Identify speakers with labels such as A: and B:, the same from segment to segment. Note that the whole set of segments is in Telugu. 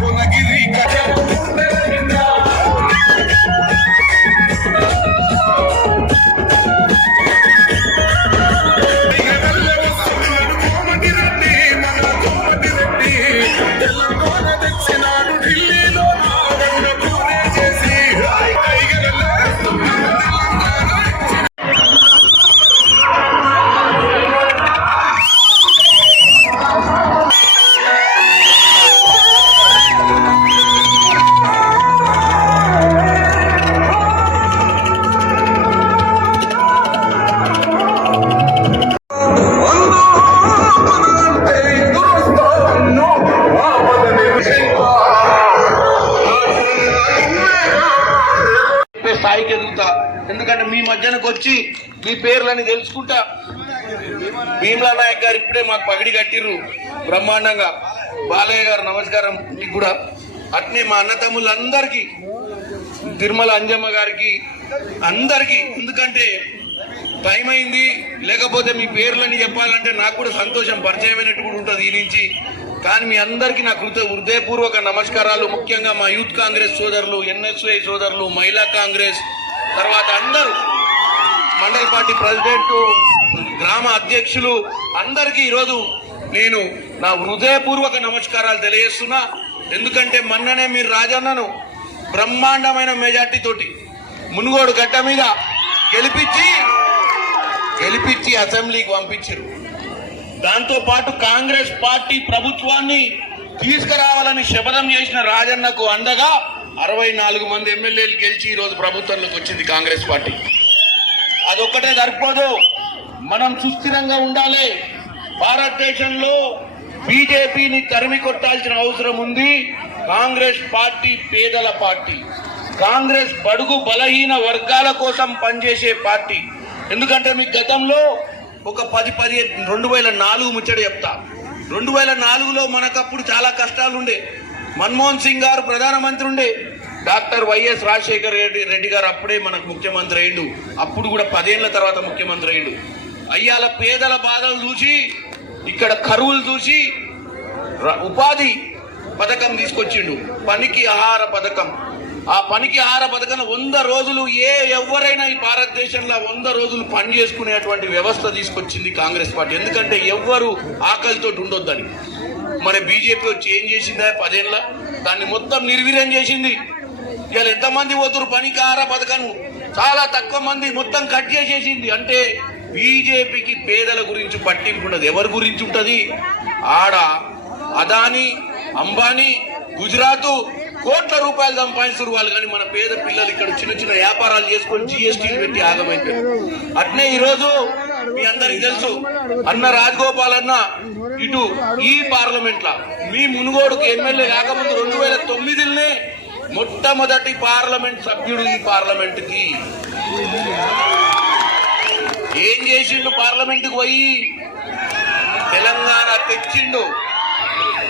A: కొనగిరి కథ
B: చెప్తా. ఎందుకంటే మీ మధ్యనకు వచ్చి మీ పేర్లని తెలుసుకుంటా. భీమ్లా నాయక్ గారు ఇప్పుడే మాకు పగిడి కట్టిర్రు. బ్రహ్మాండంగా. బాలయ్య గారు నమస్కారం. మీకు కూడా. అట్నే మా అన్నతమ్ములందరికీ తిరుమల అంజమ్మ గారికి అందరికీ. ఎందుకంటే టైం అయింది. లేకపోతే మీ పేర్లని చెప్పాలంటే నాకు కూడా సంతోషం పరిచయమైనట్టు కూడా ఉంటుంది ఈ నుంచి. కానీ మీ అందరికీ నా కృత హృదయపూర్వక నమస్కారాలు. ముఖ్యంగా మా యూత్ కాంగ్రెస్ సోదరులు ఎన్ఎస్ఐ సోదరులు మహిళా కాంగ్రెస్ తర్వాత అందరూ మండల పార్టీ ప్రెసిడెంట్ గ్రామ అధ్యక్షులు అందరికీ ఈరోజు నేను నా హృదయపూర్వక నమస్కారాలు తెలియజేస్తున్నా. ఎందుకంటే మొన్ననే మీరు రాజన్నను బ్రహ్మాండమైన మెజార్టీ తోటి మునుగోడు గడ్డ మీద గెలిపించి గెలిపించి అసెంబ్లీకి పంపించారు. దాంతోపాటు కాంగ్రెస్ పార్టీ ప్రభుత్వాన్ని తీసుకురావాలని శపథం చేసిన రాజన్నకు అండగా అరవై నాలుగు మంది ఎమ్మెల్యేలు గెలిచి ఈరోజు ప్రభుత్వంలోకి వచ్చింది కాంగ్రెస్ పార్టీ. అదొక్కటే సరిపోదు. మనం సుస్థిరంగా ఉండాలి. భారతదేశంలో బీజేపీని తరిమి కొట్టాల్సిన అవసరం ఉంది. కాంగ్రెస్ పార్టీ పేదల పార్టీ. కాంగ్రెస్ బడుగు బలహీన వర్గాల కోసం పనిచేసే పార్టీ. ఎందుకంటే మీ గతంలో ఒక పది పది రెండు వేల నాలుగు ముచ్చట చెప్తా. రెండు వేల నాలుగులో మనకప్పుడు చాలా కష్టాలుండే. మన్మోహన్ సింగ్ గారు ప్రధానమంత్రి ఉండే. డాక్టర్ వైఎస్ రాజశేఖర్ రెడ్డి రెడ్డి గారు అప్పుడే మనకు ముఖ్యమంత్రి అయిండు అప్పుడు కూడా పదేళ్ళ తర్వాత ముఖ్యమంత్రి అయిండు అయ్యాల పేదల బాధలు చూసి ఇక్కడ కరువులు చూసి ఉపాధి పథకం తీసుకొచ్చిండు. పనికి ఆహార పథకం. ఆ పనికి ఆహార పథకం వంద రోజులు ఏ ఎవరైనా ఈ భారతదేశంలో వంద రోజులు పని చేసుకునేటువంటి వ్యవస్థ తీసుకొచ్చింది కాంగ్రెస్ పార్టీ. ఎందుకంటే ఎవ్వరు ఆకలితో ఉండొద్దని. మన బీజేపీ వచ్చి ఏం చేసిందా పదేళ్ళ? దాన్ని మొత్తం నిర్వీర్యం చేసింది. ఇవాళ ఎంతమంది పోతురు పనికి ఆహార పథకం చాలా తక్కువ మంది మొత్తం కట్ చేసేసింది. అంటే బీజేపీకి పేదల గురించి పట్టింపు ఉండదు. ఎవరి గురించి ఉంటుంది? ఆడ అదాని అంబానీ గుజరాత్ కోట్ల రూపాయలు సంపాదిస్తారు వాళ్ళు. కానీ మన పేద పిల్లలు ఇక్కడ చిన్న చిన్న వ్యాపారాలు చేసుకొని జిఎస్టీలు పెట్టి ఆగమైపోయారు. అట్నే ఈరోజు మీ అందరికి తెలుసు. అన్న రాజగోపాల్ అన్న ఇటు ఈ పార్లమెంట్ లా మీ మునుగోడుకు ఎమ్మెల్యే కాకముందు రెండు వేల తొమ్మిదిలోనే మొట్టమొదటి పార్లమెంట్ సభ్యుడు ఈ పార్లమెంట్కి ఏం చేసిండు పార్లమెంట్కు పోయి? తెలంగాణ తెచ్చిండు.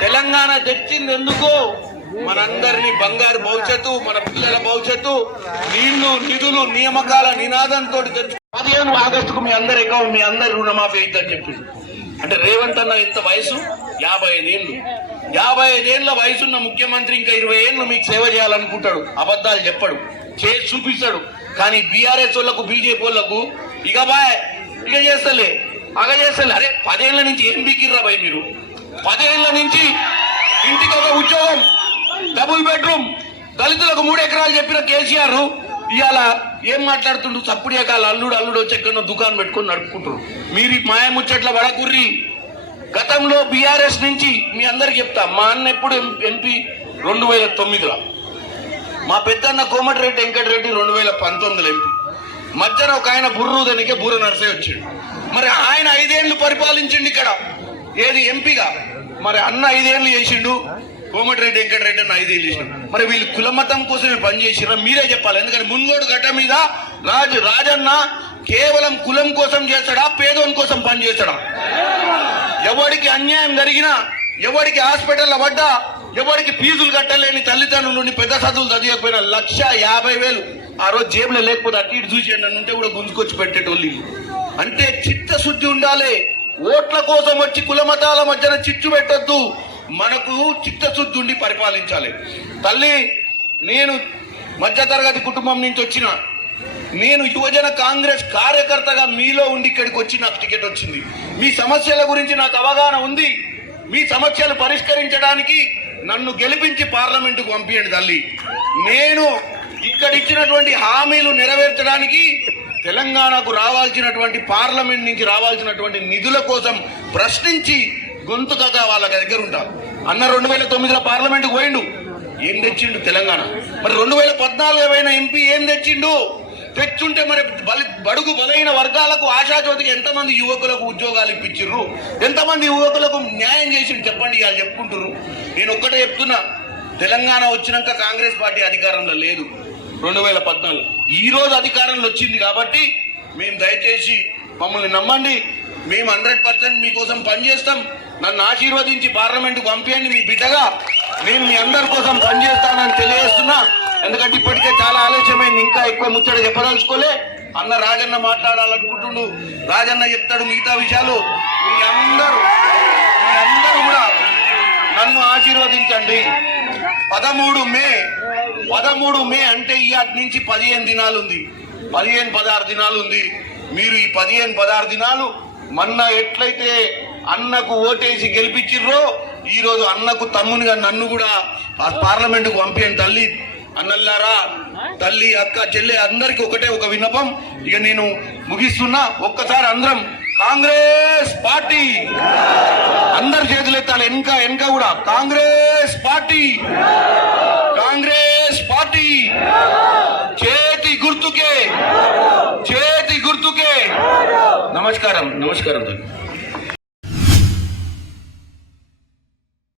B: తెలంగాణ తెచ్చింది ఎందుకు? మనందరినీ బంగారు భవిష్యత్తు మన పిల్లల భవిష్యత్తు నీళ్ళు నిధులు నియామకాల నినాదంతో తెచ్చు పదిహేను ఆగస్టుకు మీ అందరి అకౌంట్ మీ అందరి రుణమాఫీ అయిద్దని చెప్పిండు. అంటే రేవంత్ అన్న ఎంత వయసు? యాభై ఐదేళ్ళు. యాభై ఐదేళ్ళ వయసున్న ముఖ్యమంత్రి ఇంకా ఇరవై ఏళ్ళు మీకు సేవ చేయాలనుకుంటాడు. అబద్ధాలు చెప్పడు. చేసి చూపిస్తాడు. కానీ బీఆర్ఎస్ వాళ్ళకు బీజేపీ వాళ్ళకు ఇక బాయ్ ఇక చేస్తలే అగ చేస్తలే. అరే పదేళ్ళ నుంచి ఏం బీకిర్రా బాయ్ మీరు? పదేళ్ళ నుంచి ఇంటికి ఒక ఉద్యోగం డబుల్ బెడ్రూమ్ దళితులకు మూడు ఎకరాలు చెప్పిన కేసీఆర్ ఇవాళ ఏం మాట్లాడుతుండ్రు? చప్పుడు ఎకాల అల్లుడు అల్లుడు వచ్చి ఎక్కడో దుకాణం పెట్టుకొని నడుపుకుంటారు మీరు మాయముచ్చట్ల వడకుర్రి గతంలో బీఆర్ఎస్ నుంచి మీ అందరికి చెప్తా మా అన్న ఎప్పుడు ఎంపీ రెండు వేల తొమ్మిదిలో. మా పెద్దన్న కోమటిరెడ్డి వెంకటరెడ్డి రెండు వేల పంతొమ్మిదిలో ఎంపీ. మధ్యన ఒక ఆయన బుర్రూదనికే బుర్ర నర్సే వచ్చాడు. మరి ఆయన ఐదేళ్ళు పరిపాలించిండు ఇక్కడ. ఏది ఎంపీగా? మరి అన్న ఐదేళ్ళు చేసిండు. కోమటిరెడ్డి వెంకటరెడ్డి అని ఐదేళ్ళు చేసిండు మరి వీళ్ళు కులమతం కోసమే పనిచేసిరా మీరే చెప్పాలి. ఎందుకంటే మున్గోడు గడ్డ మీద రాజు రాజన్న కేవలం కులం కోసం చేస్తాడా? పేదోని కోసం పనిచేస్తాడా ఎవడికి అన్యాయం జరిగినా ఎవరికి హాస్పిటల్లో పడ్డా ఎవరికి ఫీజులు కట్టలేని తల్లిదండ్రులు పెద్ద చదువులు చదివకపోయినా లక్ష యాభై వేలు ఆ రోజు జేబులో లేకపోతే అటు ఇటు చూసి నన్ను ఉంటే కూడా గుంజుకొచ్చి పెట్టేటోళ్ళు అంటే చిత్తశుద్ధి ఉండాలి. ఓట్ల కోసం వచ్చి కులమతాల మధ్యన చిచ్చు పెట్టొద్దు. మనకు చిత్తశుద్ధి ఉండి పరిపాలించాలి. తల్లి నేను మధ్యతరగతి కుటుంబం నుంచి వచ్చిన నేను యువజన కాంగ్రెస్ కార్యకర్తగా మీలో ఉండి ఇక్కడికి వచ్చి నాకు టికెట్ వచ్చింది. మీ సమస్యల గురించి నాకు అవగాహన ఉంది. మీ సమస్యలు పరిష్కరించడానికి నన్ను గెలిపించి పార్లమెంటుకు పంపించండి తల్లి. నేను ఇక్కడ ఇచ్చినటువంటి హామీలు నెరవేర్చడానికి తెలంగాణకు రావాల్సినటువంటి పార్లమెంట్ నుంచి రావాల్సినటువంటి నిధుల కోసం ప్రశ్నించి గొంతుకగా వాళ్ళ దగ్గర ఉంటారు అన్న రెండు వేల తొమ్మిదిలో పార్లమెంట్కి పోయిండు. ఏం తెచ్చిండు తెలంగాణ? మరి రెండు వేల పద్నాలుగు పోయిన ఎంపీ ఏం తెచ్చిండు? తెచ్చుంటే మరి బలి బడుగు బలైన వర్గాలకు ఆశాజ్యోతికి ఎంతమంది యువకులకు ఉద్యోగాలు ఇప్పించు ఎంతమంది యువకులకు న్యాయం చేసిండు? చెప్పండి వాళ్ళు చెప్పుకుంటుర్రు. నేను ఒక్కటే చెప్తున్నా. తెలంగాణ వచ్చినాక కాంగ్రెస్ పార్టీ అధికారంలో లేదు. రెండు వేల పద్నాలుగు. ఈ రోజు అధికారంలో వచ్చింది కాబట్టి మేము దయచేసి మమ్మల్ని నమ్మండి. మేము హండ్రెడ్ పర్సెంట్ మీకోసం పనిచేస్తాం. నన్ను ఆశీర్వదించి పార్లమెంట్కు పంపించండి మీ బిడ్డగా. నేను మీ అందరి కోసం పనిచేస్తానని తెలియజేస్తున్నా. ఎందుకంటే ఇప్పటికే చాలా ఆలస్యమైంది. ఇంకా ఎక్కువ ముచ్చట చెప్పదలుచుకోలే. అన్న రాజన్న మాట్లాడాలనుకుంటుండు. రాజన్న చెప్తాడు మిగతా విషయాలు. మీ అందరూ మీ అందరూ కూడా నన్ను ఆశీర్వదించండి. పదమూడు మే పదమూడు మే అంటే ఇవాటి నుంచి పదిహేను దినాలు ఉంది. పదిహేను పదహారు దినాలు ఉంది. మీరు ఈ పదిహేను పదహారు దినాలు మొన్న ఎట్లయితే అన్నకు ఓటేసి గెలిపించిర్రో ఈరోజు అన్నకు తమ్మునిగా నన్ను కూడా ఆ పార్లమెంటుకు పంపించండి తల్లి. అన్నల్లారా తల్లి అక్క చెల్లె అందరికి ఒకటే ఒక విన్నపం. ఇక నేను ముగిస్తున్నా. ఒక్కసారి అందరం కాంగ్రెస్ పార్టీ. అందరు చేతులు ఎత్తాలి. వెనక వెనక కూడా. కాంగ్రెస్ పార్టీ. కాంగ్రెస్ పార్టీ. చేతి గుర్తుకే. చేతి గుర్తుకే. నమస్కారం నమస్కారం